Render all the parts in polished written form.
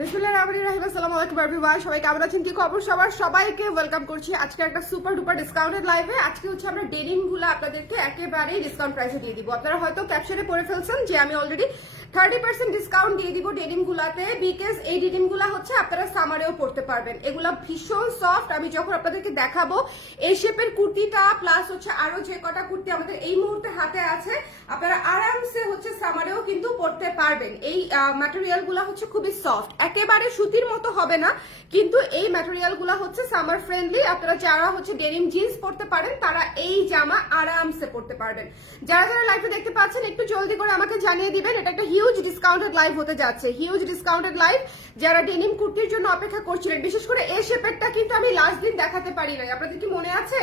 বিসমিল্লাহির রহমানির রহিম। আসসালামু আলাইকুম এভরিওয়ান, সবাই কেমন আছেন, কি খবর সবার? সবাইকে ওয়েলকাম করছি আজকে একটা সুপার ডুপার ডিসকাউন্টেড লাইভে। আজকে হচ্ছে আমরা ডেনিম গুলো আপনাদেরকে একেবারেই ডিসকাউন্ট প্রাইসে দিয়ে দিব। আপনারা হয়তো ক্যাপশনে পড়ে ফেলছেন যে আমি অলরেডি 30% ডিসকাউন্ট দিয়ে দিব ডেনিম গুলাতে, বিকজ এই ডেনিম গুলা হচ্ছে আপনারা সামারেও পড়তে পারবেন। এগুলা ভীষণ সফট। আমি যখন আপনাদেরকে দেখাবো এই শেপের কুর্তিটা প্লাস হচ্ছে আরো যে কটা কুর্তি আমাদের এই মুহূর্তে হাতে আছে, আপনারা আরামসে হচ্ছে সামারেও কিন্তু পড়তে পারবেন। এই ম্যাটেরিয়াল গুলা হচ্ছে খুবই সফট, একেবারে সুতির মতো হবে না, কিন্তু এই ম্যাটেরিয়াল গুলা হচ্ছে সামার ফ্রেন্ডলি। আপনারা যারা হচ্ছে ডেনিম জিন্স পড়তে পারেন তারা এই জামা আরামসে পড়তে পারবেন। যারা যারা লাইভে দেখতে পাচ্ছেন একটু জলদি করে আমাকে জানিয়ে দিবেন। এটা একটা হিউজ ডিসকাউন্টেড লাইভ হতে যাচ্ছে, হিউজ ডিসকাউন্টেড লাইভ। যারা ডেনিম কুর্তির জন্য অপেক্ষা করছিলেন, বিশেষ করে এই শেপেরটা কিন্তু আমি লাস্ট দিন দেখাতে পারি নাই, আপনাদের কি মনে আছে?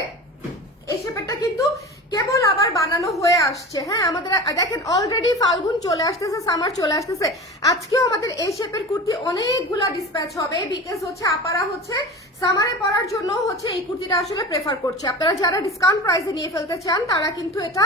এই শেপেরটা কিন্তু কেবল আবার বানানো হয়ে আসছে। হ্যাঁ, আমাদের দেখেন অলরেডি ফাল্গুন চলে আসতেছে, সামার চলে আসতেছে। আজকেও আমাদের এই শেপের কুর্তি অনেকগুলা ডিসপ্যাচ হবে, বিকজ হচ্ছে আপারা হচ্ছে সামারে পরার জন্য হচ্ছে এই কুর্তিটা আসলে প্রেফার করছে। আপনারা যারা ডিসকাউন্ট প্রাইসে নিয়ে ফেলতে চান তারা কিন্তু এটা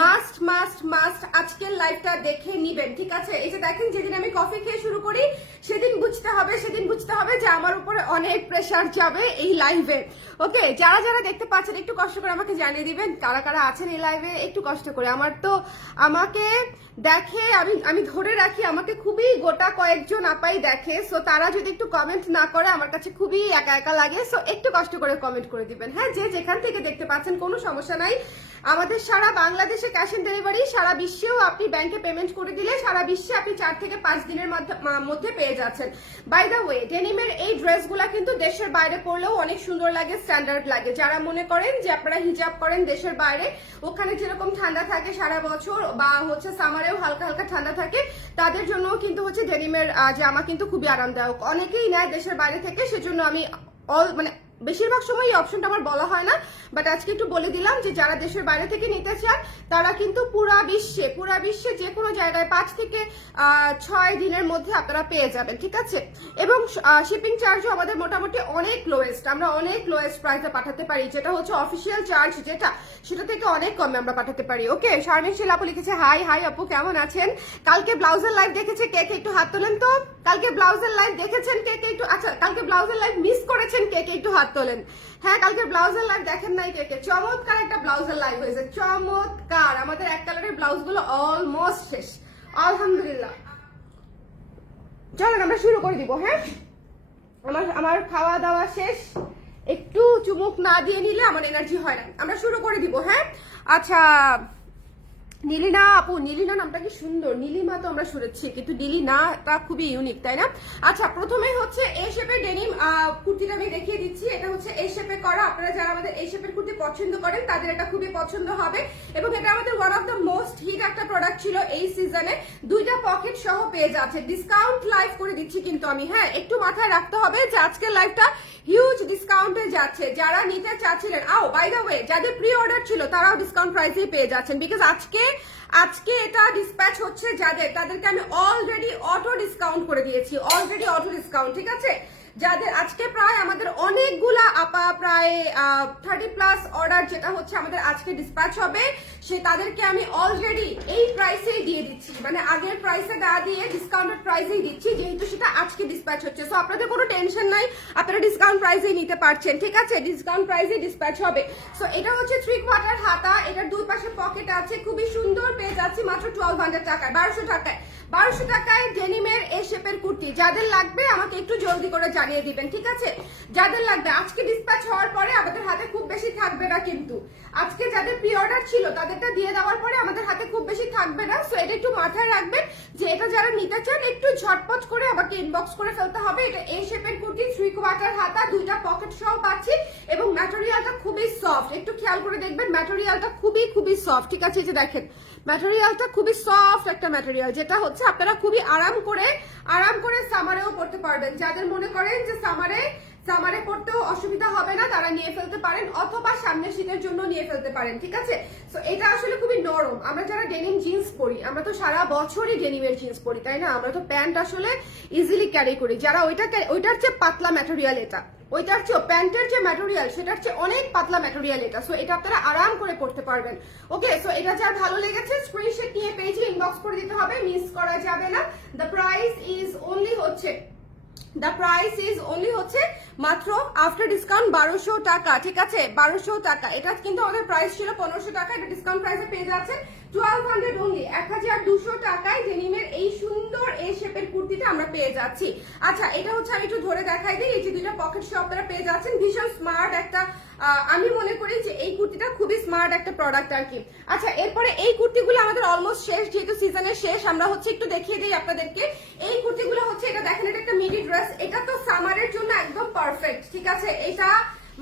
মাস্ট মাস্ট মাস্ট আজকের লাইভটা দেখে নিবেন, ঠিক আছে? এই যে দেখেন, যেদিন আমি কফি খেয়ে শুরু করি সেদিন বুঝতে হবে যে আমার উপরে অনেক প্রেসার যাবে এই লাইভে। ওকে, যারা যারা দেখতে পাচ্ছেন একটু কষ্ট করে আমাকে জানিয়ে দিবেন কারা কারা আছেন এই লাইভে, একটু কষ্ট করে। আমাকে দেখে আমি ধরে রাখি, আমাকে খুবই গোটা কয়েকজন আপাই দেখে, সো তারা যদি একটু কমেন্ট না করে আমার কাছে খুবই একা একা লাগে। সো একটু কষ্ট করে কমেন্ট করে দিবেন। হ্যাঁ, যে যেখান থেকে দেখতে পাচ্ছেন কোনো সমস্যা নাই। আমাদের সারা বাংলাদেশে ক্যাশ অন ডেলিভারি, সারা বিশ্বেও আপনি ব্যাংকে পেমেন্ট করে দিলে সারা বিশ্বে আপনি 4 থেকে 5 দিনের মধ্যে পেয়ে যাচ্ছেন। বাই দ্য ওয়ে, ডেনিমের এই ড্রেসগুলা কিন্তু দেশের বাইরে পরলেও অনেক সুন্দর লাগে, স্ট্যান্ডার্ড লাগে। যারা মনে করেন যে আপনারা হিজাব করেন দেশের বাইরে, ওখানে যেরকম ঠান্ডা থাকে সারা বছর বা হচ্ছে সামারেও হালকা হালকা ঠান্ডা থাকে, তাদের জন্য কিন্তু হচ্ছে ডেনিমের জামা কিন্তু খুবই আরামদায়ক। অনেকেই নেয় দেশের বাইরে থেকে, সেজন্য আমি বেশিরভাগ সময় এই অপশনটা আমার বলা হয় না, বাট আজকে একটু বলে দিলাম যে যারা দেশের বাইরে থেকে নিতে চান তারা কিন্তু পুরা বিশ্বে যে কোনো জায়গায় 5 থেকে 6 দিনের মধ্যে আপনারা পেয়ে যাবেন, ঠিক আছে? এবং শিপিং চার্জও আমাদের মোটামুটি অনেক লোয়েস্ট, আমরা অনেক লোয়েস্ট প্রাইসে পাঠাতে পারি, যেটা হচ্ছে অফিসিয়াল চার্জ যেটা, সেটা থেকে অনেক কমে আমরা পাঠাতে পারি। ওকে, শারমিন শিলা আপু লিখেছে হাই হাই আপু, কেমন আছেন? কালকে ব্লাউজের লাইভ দেখেছে কে কে, একটু হাত তোলেন তো। কালকে ব্লাউজের লাইভ দেখেছেন কে কে একটু, আচ্ছা কালকে ব্লাউজের লাইভ মিস করেছেন কে কে, একটু হাত তোলেন। হ্যাঁ, কালকে ব্লাউজের লাইভ দেখেন নাই কে কে? চমৎকার একটা ব্লাউজের লাইভ হয়েছে, চমৎকার। আমাদের এক কালারের ব্লাউজ গুলো অলমোস্ট শেষ, আলহামদুলিল্লাহ। চলেন আমরা শুরু করে দিব। হ্যাঁ, আমার খাওয়া দাওয়া শেষ, একটু চুমুক না দিয়ে নিলে আমার এনার্জি হয় না। আমরা শুরু করে দিব। হ্যাঁ, আচ্ছা নীলিনা আপু, নীলিনা নামটা কি সুন্দর, নীলিমা তো আমরা শুনেছি, কিন্তু নীলিনাটা খুবই ইউনিক, তাই না? আচ্ছা, প্রথমেই হচ্ছে এই শেপের ডেনিম কুর্তিটা আমি দেখিয়ে দিচ্ছি। এটা হচ্ছে এই শেপে করা। আপনারা যারা আমাদের এই শেপের কুর্তি পছন্দ করেন তাদের এটা খুবই পছন্দ হবে, এবং এটা আমাদের one of the most hit একটা প্রোডাক্ট ছিল এই সিজনে। 2টা পকেট সহ পেয়ে যাচ্ছে, ডিসকাউন্ট লাইভ করে দিচ্ছি কিন্তু আমি। হ্যাঁ, একটু মাথায় রাখতে হবে যে আজকের লাইভটা হিউজ ডিসকাউন্টে যাচ্ছে। যারা নিতে চাচ্ছিলেন, বাই দ্য ওয়ে, যাদের প্রি অর্ডার ছিল তারাও ডিসকাউন্ট প্রাইসেই পেয়ে যাচ্ছেন, বিকজ আজকে এটা ডিসপ্যাচ হচ্ছে তাদেরকে আমি অলরেডি অটো ডিসকাউন্ট করে দিয়েছি, অলরেডি অটো ডিসকাউন্ট, ঠিক আছে? যাদের আজকে প্রায় আমাদের অনেকগুলা আপা প্রায় 30+ অর্ডার যেটা হচ্ছে আমাদের আজকে ডিসপ্যাচ হবে, তাদেরকে আমি অলরেডি এই প্রাইসেই দিয়ে দিচ্ছি, মানে আগের প্রাইসে না দিয়ে ডিসকাউন্টেড প্রাইসেই দিচ্ছি, যেহেতু সেটা আজকে ডিসপ্যাচ হচ্ছে। সো আপনাদের কোনো টেনশন নাই, আপনারা ডিসকাউন্ট প্রাইসেই নিতে পারছেন, ঠিক আছে? ডিসকাউন্ট প্রাইসেই ডিসপ্যাচ হবে। সো এটা হচ্ছে 3/4 হাতা, এটার দুই পাশে পকেট আছে, খুবই সুন্দর। পেয়ে যাচ্ছি মাত্র 1200 টাকায়, 1200 টাকায় ডেনিমের এই শেপের কুর্তি। যাদের লাগবে আমাকে একটু জলদি করে জানিয়ে দিবেন, ঠিক আছে? যাদের লাগবে, আজকে ডিসপ্যাচ হওয়ার পরে আমাদের হাতে খুব বেশি থাকবে না, কিন্তু আজকে যাদের প্রি অর্ডার ছিল তাদেরটা দিয়ে দেওয়ার পরে আমাদের হাতে খুব বেশি থাকবে না। সো এটা একটু মাথায় রাখবেন যে এটা যারা নিতে চান একটু ঝটপট করে আমাকে ইনবক্স করে ফেলতে হবে। এটা এই শেপের কুর্তি, 3/4 হাতা, 2টা পকেট সহ পাচ্ছি, এবং ম্যাটেরিয়ালটা খুবই সফট। একটু খেয়াল করে দেখবেন, ম্যাটেরিয়ালটা খুবই খুবই সফট, ঠিক আছে? এই যে দেখেন, ম্যাটেরিয়ালটা খুবই সফট একটা ম্যাটেরিয়াল, যেটা হচ্ছে আপনারা খুবই আরাম করে সামারেও পড়তে পারবেন। যাদের মনে করেন যে সামারে পড়তেও অসুবিধা হবে না তারা নিয়ে ফেলতে পারেন, অথবা সামনের শীতের জন্য নিয়ে ফেলতে পারেন, ঠিক আছে? সো এটা আসলে খুবই নরম। আমরা যারা ডেনিম জিন্স পরি, আমরা তো সারা বছরই ডেনিমের জিন্স পরি, তাই না? আমরা তো প্যান্ট আসলে ইজিলি ক্যারি করি। যারা ওইটার চেয়ে পাতলা ম্যাটেরিয়াল এটা, ওইটার চেয়ে প্যান্টের যে ম্যাটেরিয়াল সেটার চেয়ে অনেক পাতলা ম্যাটেরিয়াল এটা। সো এটা আপনারা আরাম করে পড়তে পারবেন। ওকে, সো এটা যার ভালো লেগেছে স্ক্রিনশট নিয়ে পেজে ইনবক্স করে দিতে হবে, মিস করা যাবে না। দ্য প্রাইস ইজ অনলি হচ্ছে দ্য প্রাইস ইজ অনলি হচ্ছে মাত্র আফটার ডিসকাউন্ট 1200 টাকা, ঠিক আছে? 1200 টাকা। এটা কিন্তু আমাদের প্রাইস ছিল 1500 টাকা, এটা ডিসকাউন্ট প্রাইসে পেয়ে যাচ্ছেন 1200 অনলি। 1200 টাকায় ডেনিমের এই সুন্দর এ শেপের কুর্তিটা আমরা পেয়ে যাচ্ছি। আচ্ছা, এটা হচ্ছে আমি একটু ধরে দেখাই দিই। এই যে দুইটা পকেট সহ আপনারা পেয়ে যাচ্ছেন, ভীষণ স্মার্ট একটা, আমি মনে করি যে এই কুর্তিটা খুবই স্মার্ট একটা প্রোডাক্ট আর কি। আচ্ছা, এরপরে এই কুর্তিগুলো আমাদের অলমোস্ট শেষ, যেহেতু সিজনের শেষ, আমরা হচ্ছে একটু দেখিয়ে দিই আপনাদেরকে। এই কুর্তিগুলো হচ্ছে, এটা দেখেন, এটা একটা মিডি ড্রেস, এটা তো সামারের জন্য একদম পারফেক্ট, ঠিক আছে? এটা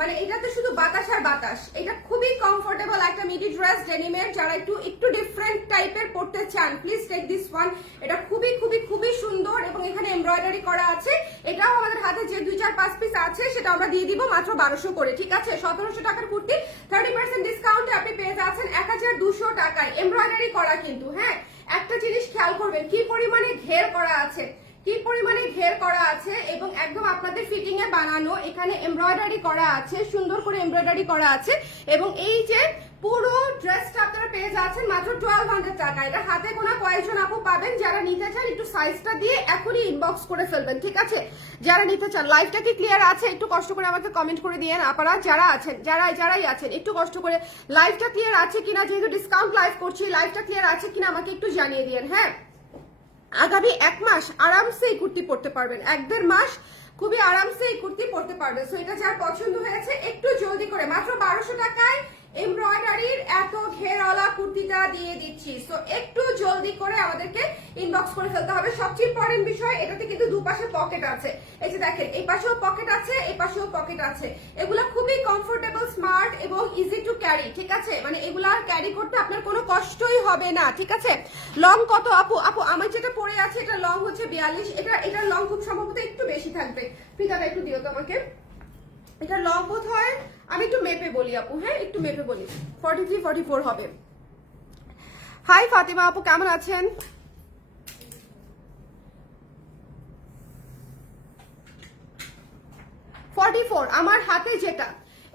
মানে এটাতে শুধু বাতাস আর বাতাস। এটা খুবই কমফোর্টেবল একটা মিডি ড্রেস ডেনিমের, যারা একটু ডিফারেন্ট টাইপের পড়তে চান, প্লিজ টেক দিস ওয়ান। এটা খুবই খুবই খুবই সুন্দর এবং এখানে এমব্রয়ডারি করা আছে। এটাও আমাদের হাতে যে 2-4-5 পিস আছে সেটা আমরা দিয়ে দিব মাত্র 1200 করে, ঠিক আছে? 1700 টাকার কুর্তি 30% ডিসকাউন্টে আপনি পেয়ে যাচ্ছেন 1200 টাকায়, এমব্রয়ডারি করা কিন্তু। হ্যাঁ, একটা জিনিস খেয়াল করবেন, কি পরিমাণে ঘের করা আছে, কি পরিমাণে ঘের করা আছে এবং একদম আপনাদের ফিটিং এ বানানো। এখানে এমব্রয়ডারি করা আছে, সুন্দর করে এমব্রয়ডারি করা আছে এবং এই যে পুরো ড্রেসটা আপনারা পেয়ে যাচ্ছেন মাত্র 1200 টাকা। এটা হাতে গোনা কয়েকজন আপু পাবেন, যারা নিতে চান একটু সাইজটা দিয়ে এখনই ইনবক্স করে ফেলবেন, ঠিক আছে? যারা নিতে চান। লাইভটা কি ক্লিয়ার আছে? একটু কষ্ট করে আমাকে কমেন্ট করে দিয়েন আপনারা, যারা আছেন, যারাই আছেন, একটু কষ্ট করে লাইভটা ক্লিয়ার আছে কিনা, যেহেতু ডিসকাউন্ট লাইভ করছি, লাইভটা ক্লিয়ার আছে কিনা আমাকে একটু জানিয়ে দিয়েন। হ্যাঁ, আগামী 1 মাস আরামসে এই কুর্তি পরতে পারবেন, 1-1.5 মাস খুবই আরামসে এই কুর্তি পরতে পারবেন। সো এটা যার পছন্দ হয়েছে একটু জলদি করে মাত্র 1200 টাকায় এমব্রয়ডারির এত ঘেরওয়ালা কুর্তিটা দিয়ে দিচ্ছি। সো একটু জলদি করে আমাদেরকে ইনবক্স করে ফেলতে হবে। সবচেয়ে ইম্পর্টেন্ট বিষয়, এটাতে কিন্তু দুপাশে পকেট আছে। এই যে দেখেন, এই পাশেও পকেট আছে, এই পাশেও পকেট আছে। এগুলা খুবই কমফোর্টেবল, স্মার্ট এবং ইজি টু ক্যারি, ঠিক আছে? মানে এগুলা ক্যারি করতে আপনার কোনো কষ্টই হবে না, ঠিক আছে? লং কত আপু? আপু আমার যেটা পরে আছে এটা লং হচ্ছে 42। এটার লং খুব সম্ভবত একটু বেশি থাকবে। ফিতাটা একটু দিও তো আমাকে। এটা লং বোধ হয়, আমি একটু মেপে বলি আপু, হ্যাঁ একটু মেপে বলি, 43-44 হবে। হাই ফাতিমা আপু, কেমন আছেন? আমার হাতে যেটা,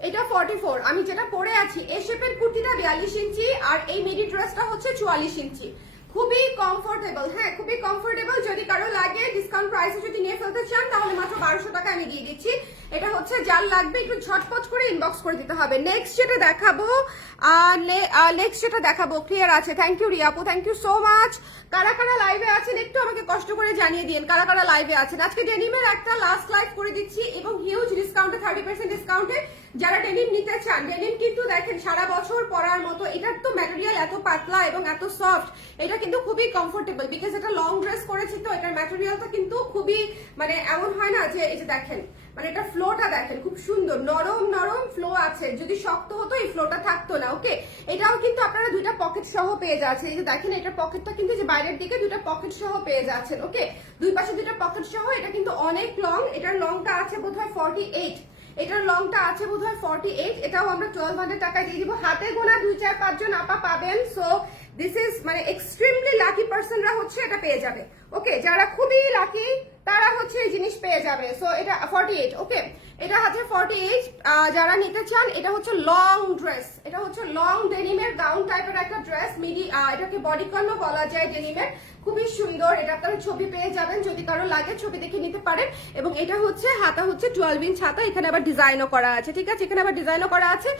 এটা 44। আমি যেটা পরে আছি এই শেপের কুর্তিটা 42 ইঞ্চি আর এই মিডি ড্রেসটা হচ্ছে 44 ইঞ্চি। খুবই কমফোর্টেবল, হ্যাঁ খুবই কমফোর্টেবল। যদি কারো লাগে ডিসকাউন্ট প্রাইসে যদি নিয়ে ফেলতে চান তাহলে মাত্র 1200 টাকা আমি দিয়ে দিচ্ছি। এটা হচ্ছে যার লাগবে একটু ঝটপট করে ইনবক্স করে দিতে হবে। নেক্সট যেটা দেখাবো ক্লিয়ার আছে। থ্যাংক ইউ রিয়া আপু, থ্যাংক ইউ সো মাচ। কারা কারা লাইভে আছেন একটু আমাকে কষ্ট করে জানিয়ে দিন, কারা কারা লাইভে আছেন। আজকে ডেনিমের একটা লাস্ট লাইভ করে দিচ্ছি এবং হিউজ ডিসকাউন্টে, 30% ডিসকাউন্টে যারা ডেনিম নিতে চান। ডেনিম কিন্তু দেখেন সারা বছর পরার মতো, এটার তো ম্যাটেরিয়াল এত পাতলা এবং এত সফট, এটা কিন্তু খুবই কমফোর্টেবল বিকজ এটা লং ড্রেস করেছি তো এটার ম্যাটেরিয়ালটা কিন্তু খুবই, মানে এমন হয় না যে, এই যে দেখেন মানে এটা ফ্লোটা দেখেন খুব সুন্দর, নরম নরম ফ্লো আছে। যদি শক্ত হতো এই ফ্লোটা থাকতো না। ওকে, এটাও কিন্তু আপনারা দুইটা পকেট সহ পেয়ে যাচ্ছেন। এই যে দেখেন এটার পকেটটা কিন্তু যে বাইরের দিকে দুইটা পকেট সহ পেয়ে যাচ্ছেন। ওকে, দুই পাশে দুইটা পকেট সহ, এটা কিন্তু অনেক লং। এটার লংটা আছে বোধহয় 48, এটার লংটা আছে বোধহয় 48। এটাও আমরা 1200 টাকায় দিয়ে দিব। হাতে গোনা 2-4-5 জন আপা পাবেন। সো দিস ইজ মানে এক্সট্রিমলি লাকি পার্সনরা হচ্ছে এটা পেয়ে যাবে। ওকে, যারা খুবই লাকি তারা হচ্ছে এই জিনিস পেয়ে যাবে। সো এটা 48। ওকে, এটা হচ্ছে 48। যারা নিতে চান, এটা হচ্ছে লং ড্রেস, এটা হচ্ছে লং ডেনিমের গাউন টাইপের একটা ড্রেস। মিডি এটাকে বডি কর্নও বলা যায় ডেনিমের, খুবই সুন্দর। এটা আপনারা ছবি পেয়ে যাবেন, যদি কারো লাগে ছবি দেখে নিতে পারেন। এবং এটা হচ্ছে হাতা হচ্ছে 12 ইঞ্চ হাতা, এখানে আবার ডিজাইনও করা আছে, ঠিক আছে? এখানে আবার ডিজাইনও করা আছে।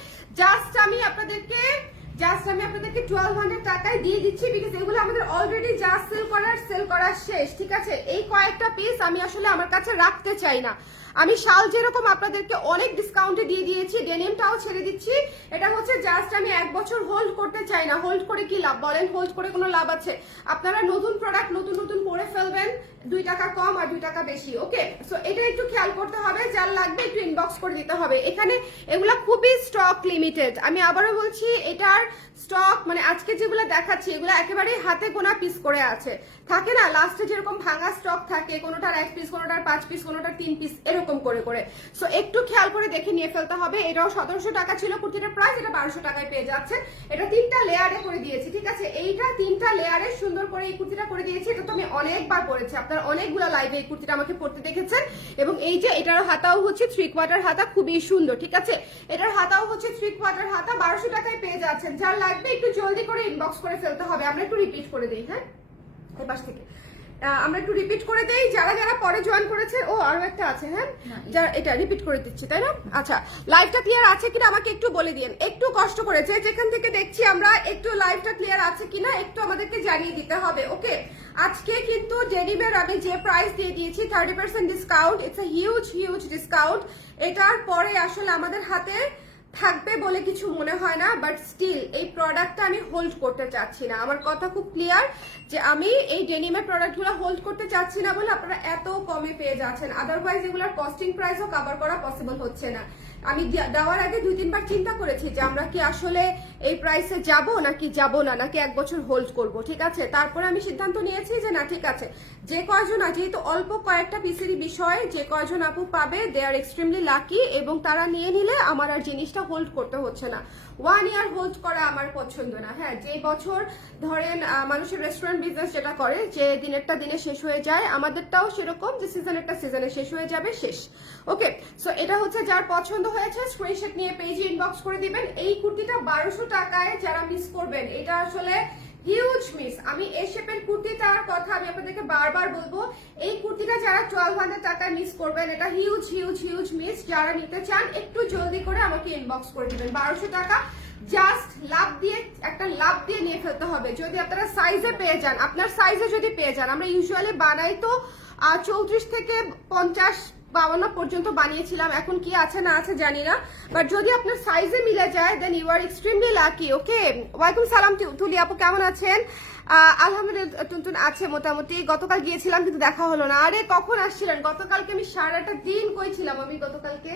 জাস্ট আমি আপনাদেরকে 1200 টাকায় দিয়ে দিচ্ছি বিকজ এগুলো আমাদের অলরেডি যা সেল করা শেষ, ঠিক আছে? এই কয়েকটা পিস আমি আসলে আমার কাছে রাখতে চাই না। আমি শাল যেরকম আপনাদেরকে অনেক ডিসকাউন্টে দিয়ে দিয়েছি, ডেনিমটাও ছেড়ে দিচ্ছি। এটা হচ্ছে জাস্ট আমি 1 বছর হোল্ড করতে চাই না। হোল্ড করে কি লাভ বলেন? হোল্ড করে কোনো লাভ আছে? আপনারা নতুন প্রোডাক্ট নতুন পরে ফেলবেন, 2 টাকা কম আর 2 টাকা বেশি। ওকে, সো এটা একটু খেয়াল করতে হবে। যার লাগবে একটু ইনবক্স করে দিতে হবে। এখানে এগুলা খুবই স্টক লিমিটেড। আমি আবারও বলছি, এটার স্টক মানে আজকে যেগুলো দেখাচ্ছি এগুলো একেবারেই হাতে গোনা পিস করে আছে। থাকে না লাস্টে যেরকম ভাঙা স্টক থাকে, কোনোটার 1 পিস, কোনোটার 5 পিস, কোনোটার 3 পিস, এরকম করে করে। সো একটু খেয়াল করে দেখে নিয়ে ফেলতে হবে। এটাও 1700 টাকা ছিল কুর্তিটার প্রাইস, এটা 1200 টাকায় পেয়ে যাচ্ছে। এটা 3টা লেয়ারে করে দিয়েছি, ঠিক আছে? এইটা 3টা লেয়ারে সুন্দর করে এই কুর্তিটা করে দিয়েছি। এটা তো আমি অনেকবার পরেছি, আপনারা অনেকগুলো লাইভে এই কুর্তিটা আমাকে পরতে দেখেছেন। এবং এই যে এটার হাতাও হচ্ছে 3/4 হাতা, খুবই সুন্দর, ঠিক আছে? এটার হাতাও হচ্ছে 3/4 হাতা, 1200 টাকায় পেয়ে যাচ্ছেন। যার লাগবে একটু জলদি করে ইনবক্স করে ফেলতে হবে। আমরা একটু রিপিট করে দিই, হ্যাঁ এই পাশ থেকে। আমরা একটু রিপিট করে দেই যারা যারা পরে জয়েন করেছে। ও আরো একটা আছে, হ্যাঁ যারা এটা রিপিট করে দিচ্ছি, তাই না? আচ্ছা, লাইভটা ক্লিয়ার আছে কিনা আমাকে একটু বলে দিন, একটু কষ্ট করে যেখান থেকে দেখছি আমরা, একটু লাইভটা ক্লিয়ার আছে কিনা একটু আমাদেরকে জানিয়ে দিতে হবে। ওকে, আজকে কিন্তু ডেনিমের আমি যে প্রাইস দিয়ে দিয়েছি 30% discount, it's a huge discount. এটার পরে আসলে আমাদের হাতে থাকবে বলে কিছু মনে হয় না, বাট স্টিল এই প্রোডাক্টটা আমি হোল্ড করতে চাচ্ছি না। আমার কথা খুব ক্লিয়ার যে আমি এই ডেনিমের প্রোডাক্টগুলো হোল্ড করতে চাচ্ছি না বলে আপনারা এত কমে পেয়ে যাচ্ছেন। আদারওয়াইজ এগুলোর কস্টিং প্রাইসও কভার করা পসিবল হচ্ছে না। আমি দেওয়ার আগে 2-3 বার চিন্তা করেছি যে আমরা কি আসলে এই প্রাইসে যাব নাকি যাব না, নাকি 1 বছর হোল্ড করব, ঠিক আছে? তারপরে আমি সিদ্ধান্ত নিয়েছি যে না ঠিক আছে, যে কয়জন যেহেতু অল্প কয়েকটা পিসেরই বিষয়, যে কয়জন আপু পাবে দে আর এক্সট্রিমলি লাকি, এবং তারা নিয়ে নিলে আমার আর জিনিসটা হোল্ড করতে হচ্ছে না। 1 ইয়ার হোল্ড করা আমার পছন্দ না। হ্যাঁ, যে বছর ধরেন মানুষের রেস্টুরেন্ট বিজনেস যেটা করে যে দিনেরটা দিনে শেষ হয়ে যায়, আমাদেরটাও সেরকম যে সিজনেরটা সিজনে শেষ হয়ে যাবে, শেষ। ওকে, সো এটা হচ্ছে যার পছন্দ হয়েছে স্ক্রিনশট নিয়ে পেজে ইনবক্স করে দিবেন। এই কুর্তিটা 1200 টাকায় যারা মিস করবেন, এটা আসলে হিউজ মিস। আমি এই শেপের কুর্তিটার কথা আমি আপনাদেরকে বারবার বলবো, এই কুর্তিটা যারা 1200 টাকায় মিস করবেন, এটা হিউজ মিস। যারা নিতে চান একটু জলদি করে আমাকে ইনবক্স করে দিবেন। 1200 টাকা জাস্ট একটা লাভ দিয়ে নিয়ে ফেলতে হবে। যদি আপনারা সাইজে পেয়ে যান, আপনার সাইজে যদি পেয়ে যান, আমরা ইউজুয়ালি বানাই তো 34 থেকে 50-52 পর্যন্ত বানিয়েছিলাম, এখন কি আছে না আছে জানি না, বাট যদি আপনার সাইজে মিলে যায় then you are extremely lucky. Okay, ওয়ালাইকুম সালাম তুলি আপু, কেমন আছেন? আলহামদুলিল্লাহ, টুনটুন আছে মোটামুটি। গতকাল গিয়েছিলাম কিন্তু দেখা হলো না। আরে কখন আসছিলেন? গতকালকে আমি সারাটা দিন কই ছিলাম? আমি গতকালকে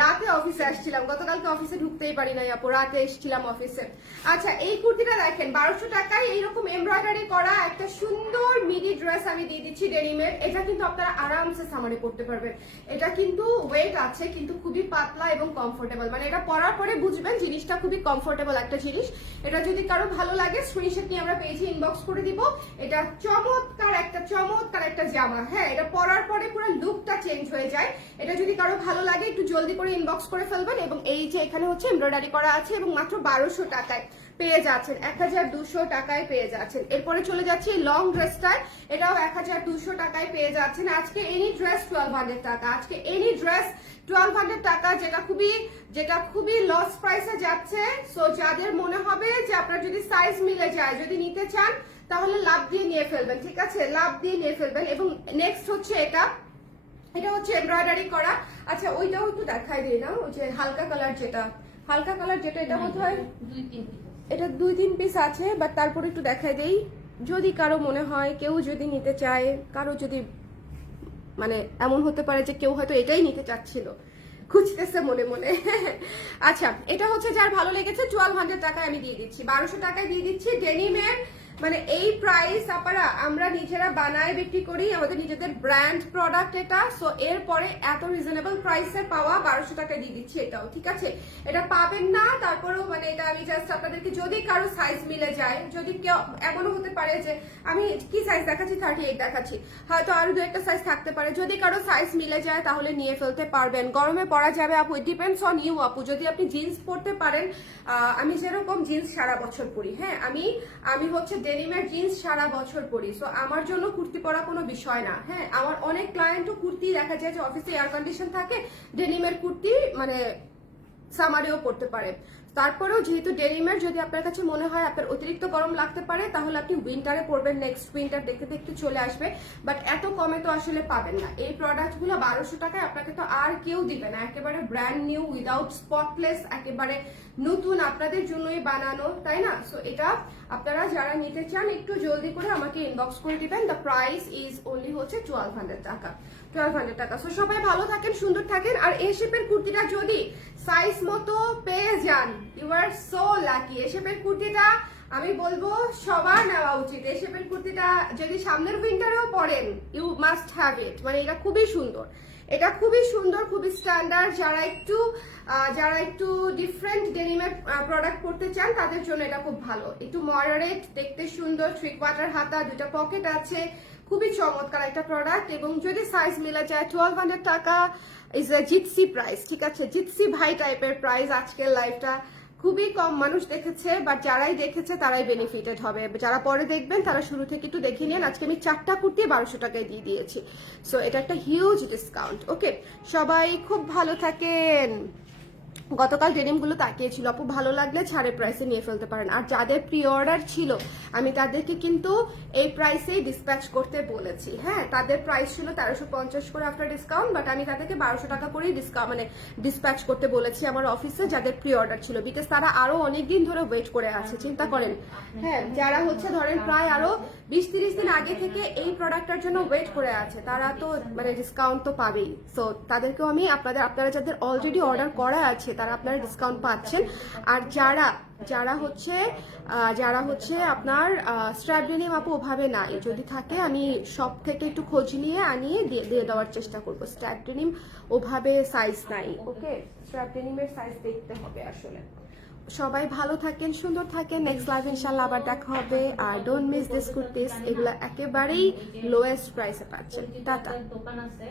রাতে অফিসে আসছিলাম, গতকালকে অফিসে ঢুকতেই পারি নাই আপু, রাতে এসেছিলাম অফিসে। আচ্ছা, এই কুর্তিটা দেখেন 1200 টাকায় এইরকম এমব্রয়ডারি করা একটা সুন্দর মিডি ড্রেস আমি দিয়ে দিচ্ছি ডেনিমের। এটা কিন্তু আপনারা আরামসে সামারে পড়তে পারবেন। এটা কিন্তু ওয়েট আছে কিন্তু খুবই পাতলা এবং কমফোর্টেবল, মানে এটা পরার পরে বুঝবেন জিনিসটা খুবই কমফোর্টেবল একটা জিনিস। এটা যদি কারো ভালো লাগে স্ক্রিনশট নিয়ে আমরা পেজে ইনবক্স করে দিব। এটা চমৎকার একটা জামা। হ্যাঁ, এটা পরার পরে পুরো লুকটা চেঞ্জ হয়ে যায়। এটা যদি কারো ভালো লাগে একটু জলদি করে ইনবক্স করে ফেলবেন। এবং এই যে এখানে হচ্ছে এমব্রয়ডারি করা আছে এবং মাত্র 1200 টাকায় পেয়ে যাচ্ছেন, 1200 টাকায় পেয়ে যাচ্ছেন। এরপরে চলে যাচ্ছে লং ড্রেসটায়, এটাও 1200 টাকায় পেয়ে যাচ্ছেন। আজকে এনি ড্রেস 1200 টাকা, আজকে এনি ড্রেস 1200 টাকা, যেটা খুবই লস প্রাইসে যাচ্ছে। সো যাদের মনে হবে যে আপনার যদি সাইজ মিলে যায়, যদি নিতে চান, তাহলে লাভ দিয়ে নিয়ে ফেলবেন, ঠিক আছে? লাভ দিয়ে নিয়ে ফেলবেন। এবং নেক্সট হচ্ছে এটা হচ্ছে এমব্রয়ডারি করা। আচ্ছা, ওইটাও একটু দেখাই দিই না, ওই যে হালকা কালার যেটা এটা বোধহয় এটা 2-3 পিস আছে, বাট তারপরে একটু দেখাই দেই যদি কারো মনে হয়, কেউ যদি নিতে চায়, কারো যদি মানে এমন হতে পারে যে কেউ হয়তো এটাই নিতে চাচ্ছিল, খুঁজতেছে মনে মনে। আচ্ছা, এটা হচ্ছে যার ভালো লেগেছে 1200 টাকায় আমি দিয়ে দিচ্ছি, 1200 টাকায় দিয়ে দিচ্ছি ডেনিমের। মানে এই প্রাইস আপনারা আমরা নিজেরা বানায় বিক্রি করি, আমাদের নিজেদের ব্র্যান্ড প্রোডাক্ট এটা। সো এরপরে এত রিজনেবল প্রাইসে পাওয়া 1200 টাকায় দিয়ে দিচ্ছি এটাও, ঠিক আছে? এটা পাবেন না, তারপরেও মানে এটা আমি জাস্ট আপনাদেরকে, যদি কারো সাইজ মিলে যায়, যদি কেউ এমনও হতে পারে যে আমি কি সাইজ দেখাচ্ছি 38 দেখাচ্ছি, হয়তো আরো 2-1টা সাইজ থাকতে পারে, যদি কারো সাইজ মিলে যায় তাহলে নিয়ে ফেলতে পারবেন। গরমে পরা যাবে আপু, ইট ডিপেন্ডস অন ইউ আপু। যদি আপনি জিন্স পরতে পারেন, আমি যেরকম জিন্স সারা বছর পরি, হ্যাঁ আমি হচ্ছে ডেনিমের জিন্স সারা বছর পরি, সো আমার জন্য কুর্তি পরা কোনো বিষয় না। হ্যাঁ, আমার অনেক ক্লায়েন্টও কুর্তি দেখা যায় যে অফিসে এয়ার কন্ডিশন থাকে, ডেনিমের কুর্তি মানে সামারেও পড়তে পারে। তারপরেও যেহেতু ডেনিমের যদি আপনার কাছে মনে হয় আপনার অতিরিক্ত গরম লাগতে পারে, তাহলে আপনি উইন্টারে পরবেন, নেক্সট উইন্টার দেখতে দেখতে চলে আসবে, বাট এত কমে তো আসলে পাবেন না। এই প্রোডাক্টগুলো 1200 টাকায় আপনাকে তো আর কেউ দিবে না, একেবারে ব্র্যান্ড নিউ, উইদাউট স্পটলেস, একেবারে নতুন, আপনাদের জন্যই বানানো, তাই না? সো এটা আপনারা যারা নিতে চান একটু জলদি করে আমাকে ইনবক্স করে দিবেন। দ্য প্রাইস ইজ অনলি হচ্ছে 1200 টাকা, 1200 টাকা। সো সবাই ভালো থাকেন, সুন্দর থাকেন। আর এই শেপের কুর্তিটা যদি সাইজ মতো পেয়ে যান, ইউ আর সো লাকি। এই শেপের কুর্তিটা আমি বলবো সবার নেওয়া উচিত। এই শেপের কুর্তিটা যদি সামনের উইন্টারেও পরেন, ইউ মাস্ট হ্যাভ ইট। মানে এটা খুবই সুন্দর, এটা খুবই সুন্দর, খুবই স্ট্যান্ডার্ড। যারা একটু ডিফারেন্ট ডেনিমের প্রোডাক্ট করতে চান তাদের জন্য এটা খুব ভালো। একটু মডারেট, দেখতে সুন্দর, 3/4 হাতা, 2টা পকেট আছে, খুবই চমৎকার একটা প্রোডাক্ট। এবং যদি সাইজ মিলে যায় 1200 টাকা ইজ এ জিতসি প্রাইস, ঠিক আছে? জিতসি ভাই টাইপের প্রাইস। আজকের লাইফটা খুবই কম মানুষ দেখেছে, বাট যারাই দেখেছে তারাই বেনিফিটেড হবে। যারা পরে দেখবেন তারা শুরু থেকে একটু দেখে নিন। আজকে আমি 4টা কুর্তি 1200 টাকায় দিয়ে দিয়েছি। সো এটা একটা হিউজ ডিসকাউন্ট। ওকে, সবাই খুব ভালো থাকেন। গতকাল ডেনিমগুলো তাকিয়েছিল, আপু ভালো লাগলে ছাড়ের প্রাইসে নিয়ে ফেলতে পারেন। আর যাদের প্রি অর্ডার ছিল আমি তাদেরকে কিন্তু এই প্রাইসেই ডিসপ্যাচ করতে বলেছি। হ্যাঁ, তাদের প্রাইস ছিল 1350 করে আফটার ডিসকাউন্ট, বাট আমি তাদেরকে 1200 টাকা করেই ডিসপ্যাচ করতে বলেছি আমার অফিসে যাদের প্রি অর্ডার ছিল, বিকজ তারা আরো অনেকদিন ধরে ওয়েট করে আছে। চিন্তা করেন, হ্যাঁ, যারা হচ্ছে ধরেন প্রায় আরো 20-30 দিন আগে থেকে এই প্রোডাক্টটার জন্য ওয়েট করে আছে, তারা তো মানে ডিসকাউন্ট তো পাবেই। সো তাদেরকেও আমি আপনারা যাদের অলরেডি অর্ডার করা আছে তারা আপনারা ডিসকাউন্ট পাচ্ছেন। আর যারা হচ্ছে আপনার স্ট্র্যাপ ডেনিম আপু ওভাবে নাই, যদি থাকে আমি সব থেকে একটু খোঁজ নিয়ে আনিয়ে দিয়ে দেওয়ার চেষ্টা করবো। স্ট্র্যাপ ডেনিম ওভাবে সাইজ নাই। ওকে, স্ট্র্যাপ ডেনিমের সাইজ দেখতে হবে আসলে। সবাই ভালো থাকেন, সুন্দর থাকেন। নেক্সট লাইভ ইনশাল্লাহ আবার দেখা হবে। আর ডোন্ট মিস দিস কুর্তিস, এগুলো একেবারেই লোয়েস্ট প্রাইসে পাচ্ছেন। টাটা। দোকান আছে